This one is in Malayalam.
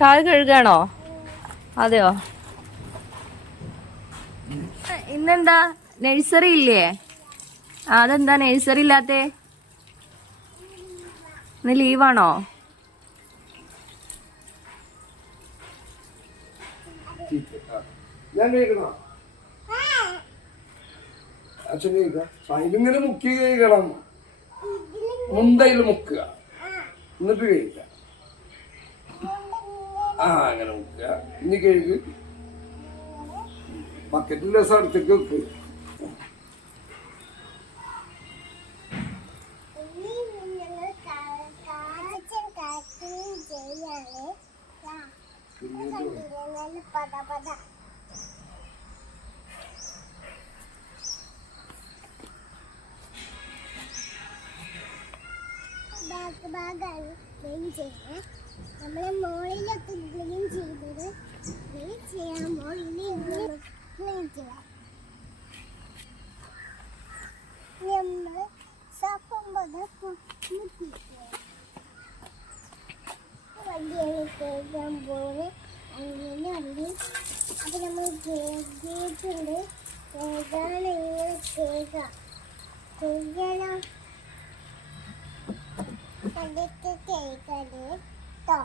കാല് കഴുകാണോ? അതെയോ? ഇന്നെന്താ നഴ്സറി ഇല്ലേ? അതെന്താ നഴ്സറി ഇല്ലാത്തെ? ഇന്ന് ലീവാണോ? ഇതിങ്ങനെ മുക്കി കഴിക്കണം. മുന്തയിൽ മുക്കുക, എന്നിട്ട് കഴിക്കുക. അങ്ങനെ മുക്കുക. ഇനി കഴുകി ബക്കറ്റിലെ സ്ഥലത്തേക്ക് വെക്കുക. നമ്മളെ മോളിലൊക്കെ ക്ലീൻ ചെയ്തത് ക്ലീൻ ചെയ്യാമോ? ഇനി ക്ലീൻ ചെയ്യാം. നമ്മൾ വണ്ടിയാണ് കേൾക്കാൻ പോലെ അങ്ങനെ വണ്ടി. അപ്പം നമ്മൾ കേട്ടിട്ടുണ്ട്. കേൾക്കാനാണ് ഇങ്ങനെ കേൾക്കാം. ചെയ്യണം. അതൊക്കെ കേൾക്കണേ കേട്ടോ.